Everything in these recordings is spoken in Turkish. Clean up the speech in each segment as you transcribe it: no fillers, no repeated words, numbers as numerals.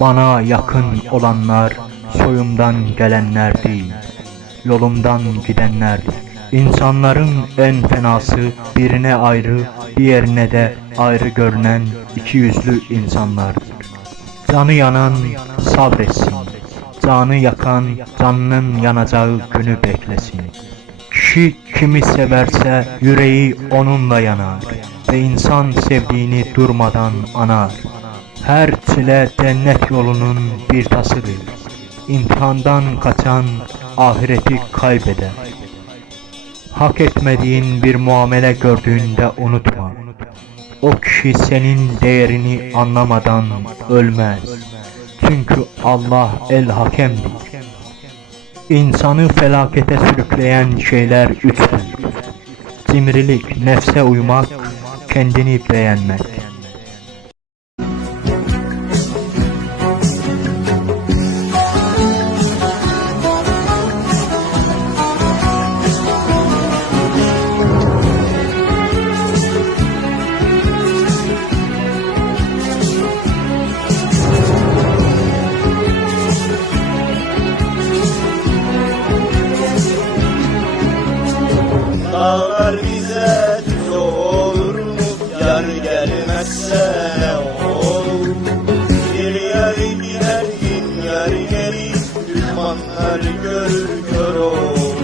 Bana yakın olanlar soyumdan gelenler değil, yolumdan gidenlerdir. İnsanların en fenası birine ayrı, diğerine de ayrı görünen iki yüzlü insanlardır. Canı yanan sabretsin, canı yakan canının yanacağı günü beklesin. Kişi kimi severse yüreği onunla yanar ve insan sevdiğini durmadan anar. Her çile cennet yolunun bir tasıdır. İmtihandan kaçan ahireti kaybeder. Hak etmediğin bir muamele gördüğünde unutma. O kişi senin değerini anlamadan ölmez. Çünkü Allah el hakemdir. İnsanı felakete sürükleyen şeyler üçtür: cimrilik, nefse uymak, kendini beğenmek. Dağlar bize düz olur mu? Yar gelmezse ne olur? Bir yer gider bin yer gelir, düşmanlar görür kör olur.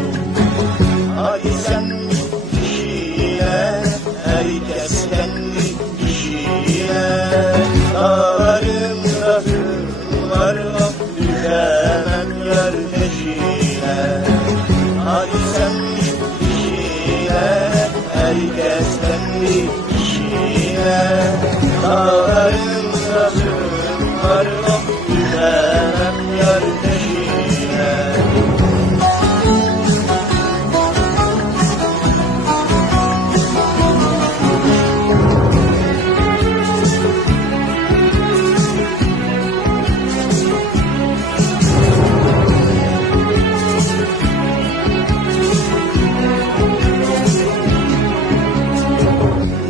Hadi sen git işine, herkes kendi işine. Dağların dağlarla düşemem yer peşine. Hadi sen herkes kendi işine. Dağların dağlarla düşemem yar peşine.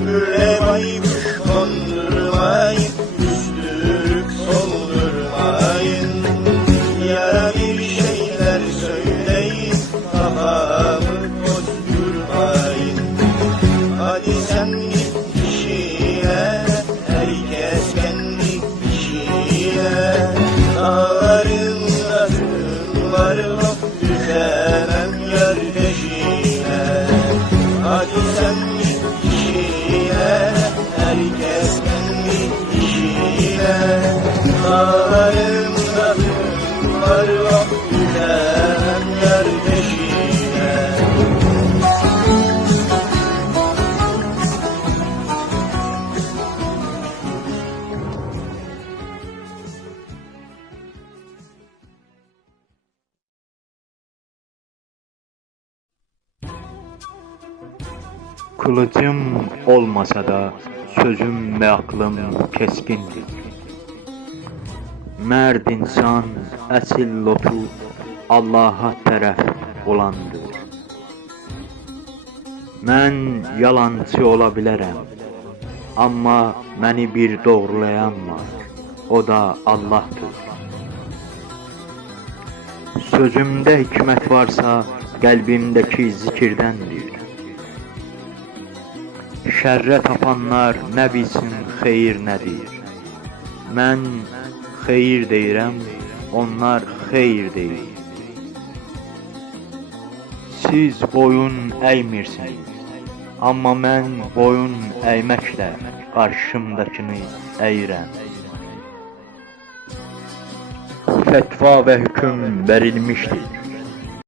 Güllemeyi kandırmayın, üstürük soldurmayın. Yara bir şeyler söyleyin, kafamı bozdurmayın. Hadi sen git işine, herkes kendi işine. Dağların dağlarla düşemem yar peşine. Hadi sen git işine, herkes kendi işine. Dağların dağlarla düşemem yar peşine. Kılıcım olmasa da sözüm ve aklım keskindir. Mərd insan əsil lotu Allah'a tərəf olandır. Mən yalancı ola bilərəm, amma məni bir doğrulayan var, o da Allah'tır. Sözümdə hikmət varsa qəlbimdəki zikirdəndir. Şərrə tapanlar nə bilsin xeyir nədir? Mən xeyir deyirəm, onlar xeyir deyir. Siz boyun əymirsiniz, amma mən boyun əyməklə qarşımdakini əyirəm. Fetva və hüküm verilmişdir.